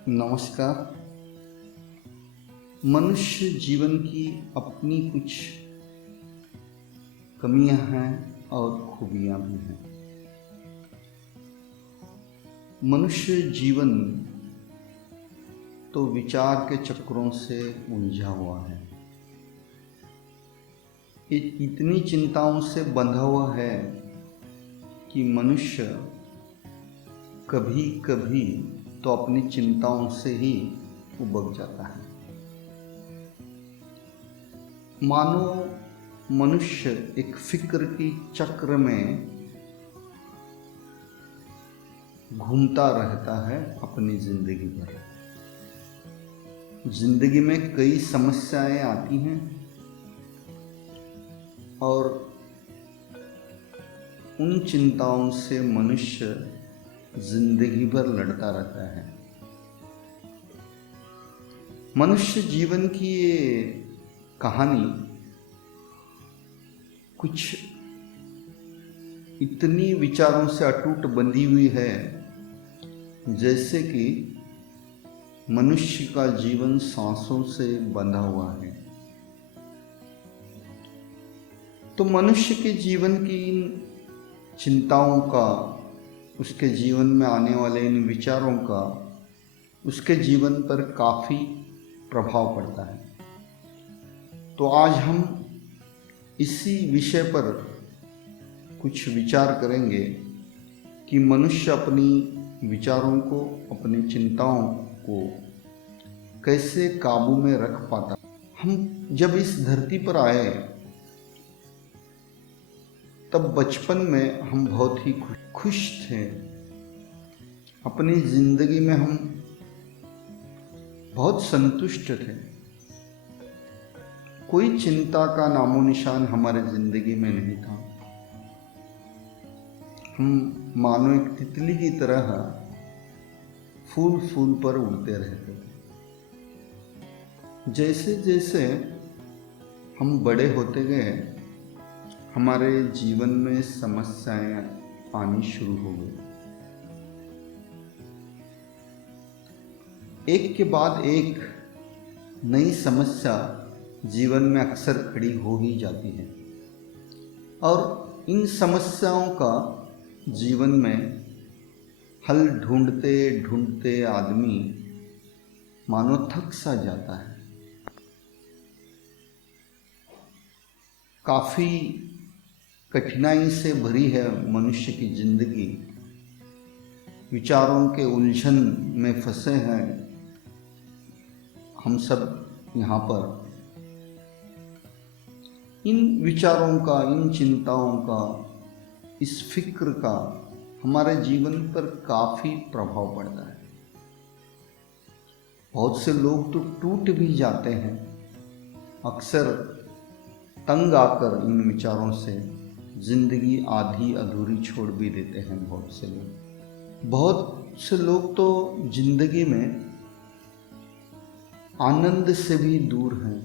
नमस्कार। मनुष्य जीवन की अपनी कुछ कमियां हैं और खूबियां भी हैं। मनुष्य जीवन तो विचार के चक्रों से उलझा हुआ है। ये इतनी चिंताओं से बंधा हुआ है कि मनुष्य कभी कभी तो अपनी चिंताओं से ही उबक जाता है। मानो मनुष्य एक फिक्र की चक्र में घूमता रहता है अपनी जिंदगी भर। जिंदगी में कई समस्याएं आती हैं और उन चिंताओं से मनुष्य जिंदगी भर लड़ता रहता है। मनुष्य जीवन की ये कहानी कुछ इतनी विचारों से अटूट बंधी हुई है जैसे कि मनुष्य का जीवन सांसों से बंधा हुआ है। तो मनुष्य के जीवन की इन चिंताओं का, उसके जीवन में आने वाले इन विचारों का उसके जीवन पर काफ़ी प्रभाव पड़ता है। तो आज हम इसी विषय पर कुछ विचार करेंगे कि मनुष्य अपनी विचारों को, अपनी चिंताओं को कैसे काबू में रख पाता। हम जब इस धरती पर आए तब बचपन में हम बहुत ही खुश थे। अपनी जिंदगी में हम बहुत संतुष्ट थे। कोई चिंता का नामो निशान हमारे जिंदगी में नहीं था। हम मानो एक तितली की तरह फूल फूल पर उड़ते रहते थे। जैसे जैसे हम बड़े होते गए हमारे जीवन में समस्याएं आनी शुरू हो गई। एक के बाद एक नई समस्या जीवन में अक्सर खड़ी हो ही जाती है और इन समस्याओं का जीवन में हल ढूंढते ढूंढते आदमी मानो थक सा जाता है। काफ़ी कठिनाई से भरी है मनुष्य की जिंदगी। विचारों के उलझन में फंसे हैं हम सब यहाँ पर। इन विचारों का, इन चिंताओं का, इस फिक्र का हमारे जीवन पर काफ़ी प्रभाव पड़ता है। बहुत से लोग तो टूट भी जाते हैं, अक्सर तंग आकर इन विचारों से जिंदगी आधी अधूरी छोड़ भी देते हैं। बहुत से लोग तो जिंदगी में आनंद से भी दूर हैं।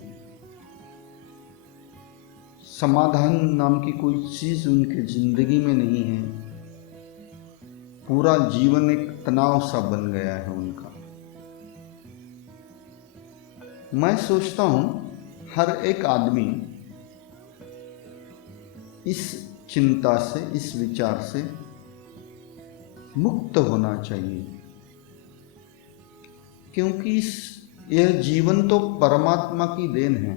समाधान नाम की कोई चीज़ उनके जिंदगी में नहीं है। पूरा जीवन एक तनाव सा बन गया है उनका। मैं सोचता हूँ हर एक आदमी इस चिंता से, इस विचार से मुक्त होना चाहिए, क्योंकि यह जीवन तो परमात्मा की देन है।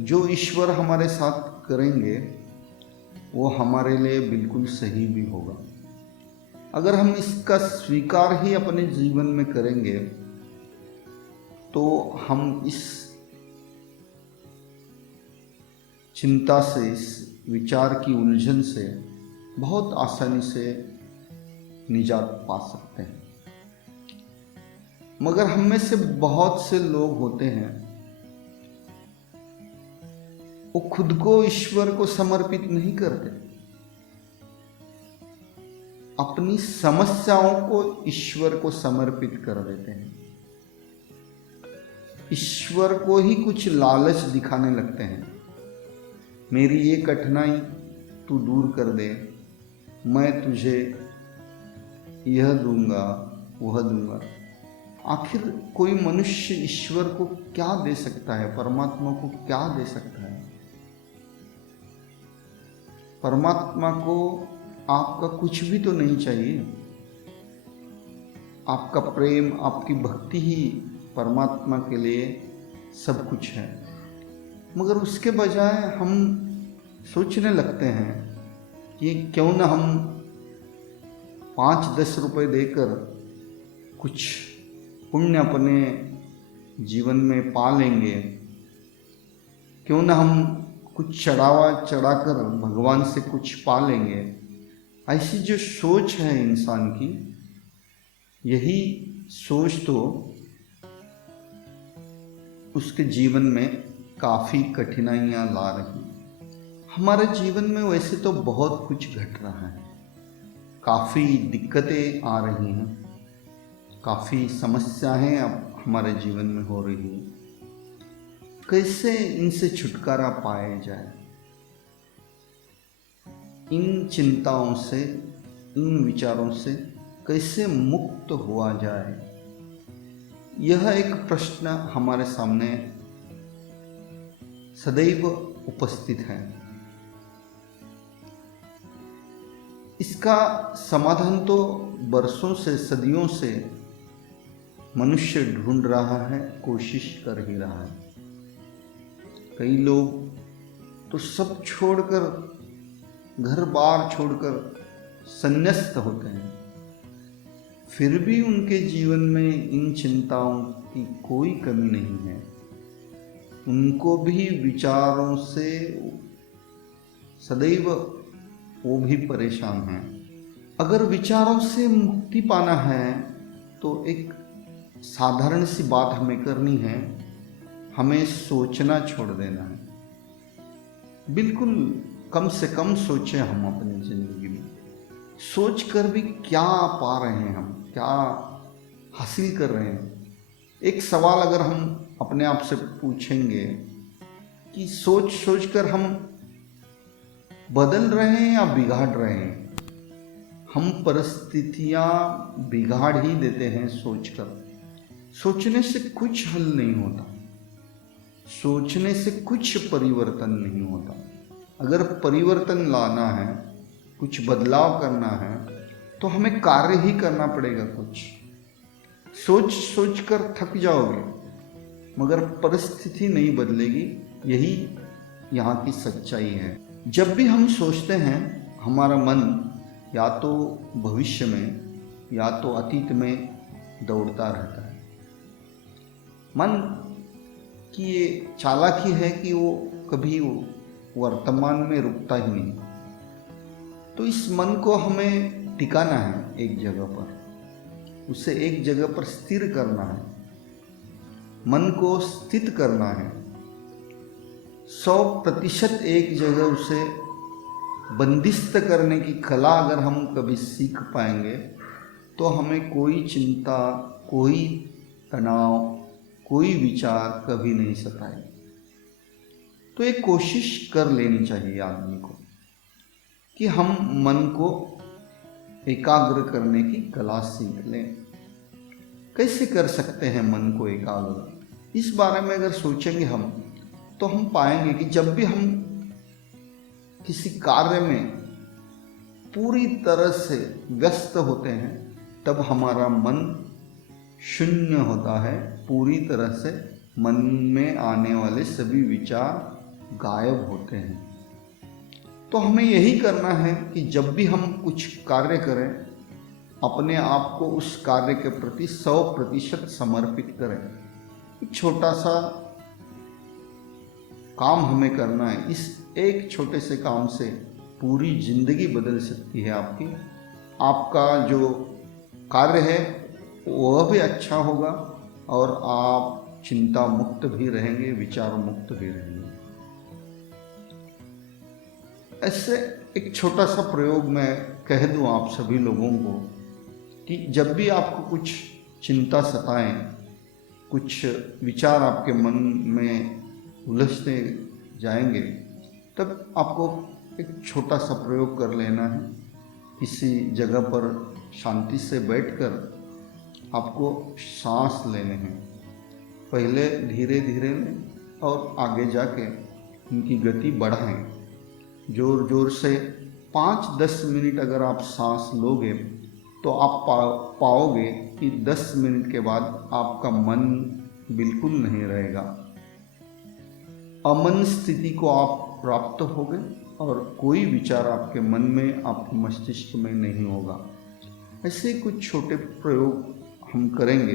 जो ईश्वर हमारे साथ करेंगे वो हमारे लिए बिल्कुल सही भी होगा। अगर हम इसका स्वीकार ही अपने जीवन में करेंगे तो हम इस चिंता से, इस विचार की उलझन से बहुत आसानी से निजात पा सकते हैं। मगर हम में से बहुत से लोग होते हैं वो खुद को ईश्वर को समर्पित नहीं करते। अपनी समस्याओं को ईश्वर को समर्पित कर देते हैं। ईश्वर को ही कुछ लालच दिखाने लगते हैं। मेरी ये कठिनाई तू दूर कर दे, मैं तुझे यह दूंगा, वह दूंगा। आखिर कोई मनुष्य ईश्वर को क्या दे सकता है, परमात्मा को क्या दे सकता है? परमात्मा को आपका कुछ भी तो नहीं चाहिए। आपका प्रेम, आपकी भक्ति ही परमात्मा के लिए सब कुछ है। मगर उसके बजाय हम सोचने लगते हैं कि क्यों ना हम 5-10 रुपए देकर कुछ पुण्य अपने जीवन में पा लेंगे, क्यों ना हम कुछ चढ़ावा चढ़ाकर भगवान से कुछ पा लेंगे। ऐसी जो सोच है इंसान की, यही सोच तो उसके जीवन में काफ़ी कठिनाइयाँ ला रही। हमारे जीवन में वैसे तो बहुत कुछ घट रहा है, काफ़ी दिक्कतें आ रही हैं, काफ़ी समस्याएं अब हमारे जीवन में हो रही हैं। कैसे इनसे छुटकारा पाया जाए? इन चिंताओं से, इन विचारों से कैसे मुक्त हुआ जाए, यह एक प्रश्न हमारे सामने सदैव उपस्थित है। इसका समाधान तो बरसों से, सदियों से मनुष्य ढूंढ रहा है, कोशिश कर ही रहा है। कई लोग तो सब छोड़कर, घर बार छोड़कर संन्यास्त होते हैं, फिर भी उनके जीवन में इन चिंताओं की कोई कमी नहीं है। उनको भी विचारों से सदैव वो भी परेशान हैं। अगर विचारों से मुक्ति पाना है तो एक साधारण सी बात हमें करनी है, हमें सोचना छोड़ देना है। बिल्कुल कम से कम सोचें हम अपनी ज़िंदगी में। सोच कर भी क्या पा रहे हैं हम, क्या हासिल कर रहे हैं? एक सवाल अगर हम अपने आप से पूछेंगे कि सोच सोच कर हम बदल रहे हैं या बिगाड़ रहे हैं? हम परिस्थितियां बिगाड़ ही देते हैं सोचकर। सोचने से कुछ हल नहीं होता, सोचने से कुछ परिवर्तन नहीं होता। अगर परिवर्तन लाना है, कुछ बदलाव करना है, तो हमें कार्य ही करना पड़ेगा। कुछ सोच सोच कर थक जाओगे मगर परिस्थिति नहीं बदलेगी, यही यहाँ की सच्चाई है। जब भी हम सोचते हैं, हमारा मन या तो भविष्य में या तो अतीत में दौड़ता रहता है। मन की ये चालाकी है कि वो कभी वर्तमान में रुकता ही नहीं। तो इस मन को हमें टिकाना है एक जगह पर, उसे एक जगह पर स्थिर करना है, मन को स्थित करना है। 100% एक जगह उसे बंदिस्त करने की कला अगर हम कभी सीख पाएंगे तो हमें कोई चिंता, कोई तनाव, कोई विचार कभी नहीं सताए। तो एक कोशिश कर लेनी चाहिए आदमी को कि हम मन को एकाग्र करने की कला सीख लें। कैसे कर सकते हैं मन को एकाग्र? इस बारे में अगर सोचेंगे हम तो हम पाएंगे कि जब भी हम किसी कार्य में पूरी तरह से व्यस्त होते हैं, तब हमारा मन शून्य होता है। पूरी तरह से मन में आने वाले सभी विचार गायब होते हैं। तो हमें यही करना है कि जब भी हम कुछ कार्य करें, अपने आप को उस कार्य के प्रति 100% समर्पित करें। एक छोटा सा काम हमें करना है। इस एक छोटे से काम से पूरी जिंदगी बदल सकती है आपकी। आपका जो कार्य है वह भी अच्छा होगा और आप चिंता मुक्त भी रहेंगे, विचार मुक्त भी रहेंगे। ऐसे एक छोटा सा प्रयोग मैं कह दूं आप सभी लोगों को कि जब भी आपको कुछ चिंता सताएं, कुछ विचार आपके मन में उलझते जाएंगे, तब आपको एक छोटा सा प्रयोग कर लेना है। किसी जगह पर शांति से बैठकर आपको सांस लेने हैं। पहले धीरे धीरे लें और आगे जाके उनकी गति बढ़ाएं। जोर जोर से 5-10 मिनट अगर आप सांस लोगे तो आप पाओगे कि 10 मिनट के बाद आपका मन बिल्कुल नहीं रहेगा। अमन स्थिति को आप प्राप्त होगे और कोई विचार आपके मन में, आपके मस्तिष्क में नहीं होगा। ऐसे कुछ छोटे प्रयोग हम करेंगे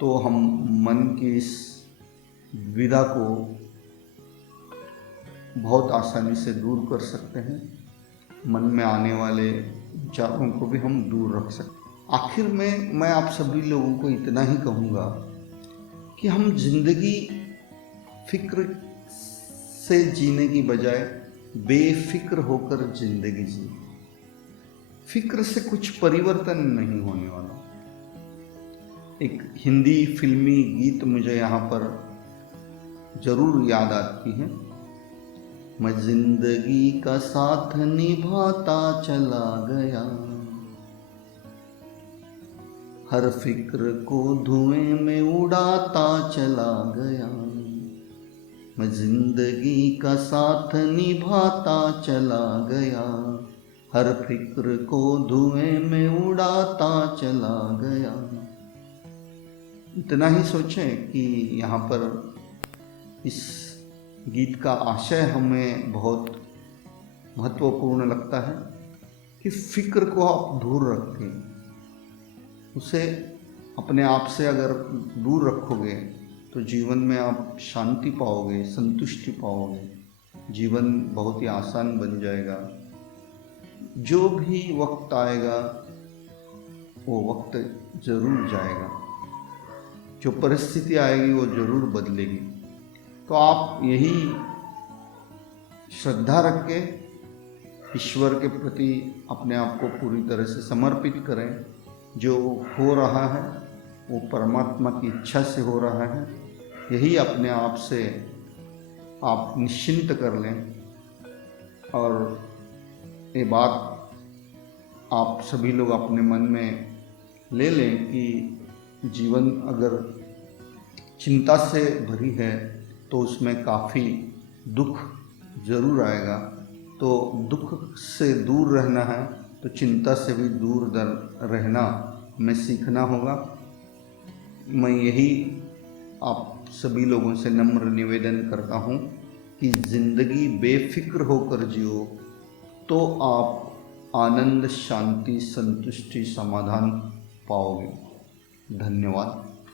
तो हम मन की इस विधा को बहुत आसानी से दूर कर सकते हैं। मन में आने वाले विचारों को भी हम दूर रख सकते हैं। आखिर में मैं आप सभी लोगों को इतना ही कहूँगा कि हम जिंदगी फिक्र से जीने की बजाय बेफिक्र होकर जिंदगी जी। फिक्र से कुछ परिवर्तन नहीं होने वाला। एक हिंदी फिल्मी गीत मुझे यहाँ पर जरूर याद आती है। मैं जिंदगी का साथ निभाता चला गया, हर फिक्र को धुएं में उड़ाता चला गया। मैं जिंदगी का साथ निभाता चला गया, हर फिक्र को धुएं में उड़ाता चला गया। इतना ही सोचें कि यहाँ पर इस गीत का आशय हमें बहुत महत्वपूर्ण लगता है कि फिक्र को आप दूर रखें। उसे अपने आप से अगर दूर रखोगे तो जीवन में आप शांति पाओगे, संतुष्टि पाओगे। जीवन बहुत ही आसान बन जाएगा। जो भी वक्त आएगा वो वक्त जरूर जाएगा। जो परिस्थिति आएगी वो जरूर बदलेगी। तो आप यही श्रद्धा रख के ईश्वर के प्रति अपने आप को पूरी तरह से समर्पित करें। जो हो रहा है वो परमात्मा की इच्छा से हो रहा है। यही अपने आप से आप निश्चिंत कर लें और ये बात आप सभी लोग अपने मन में ले लें कि जीवन अगर चिंता से भरी है तो उसमें काफ़ी दुख ज़रूर आएगा। तो दुख से दूर रहना है तो चिंता से भी दूर रहना हमें सीखना होगा। मैं यही आप सभी लोगों से नम्र निवेदन करता हूँ कि ज़िंदगी बेफिक्र होकर जियो तो आप आनंद, शांति, संतुष्टि, समाधान पाओगे। धन्यवाद।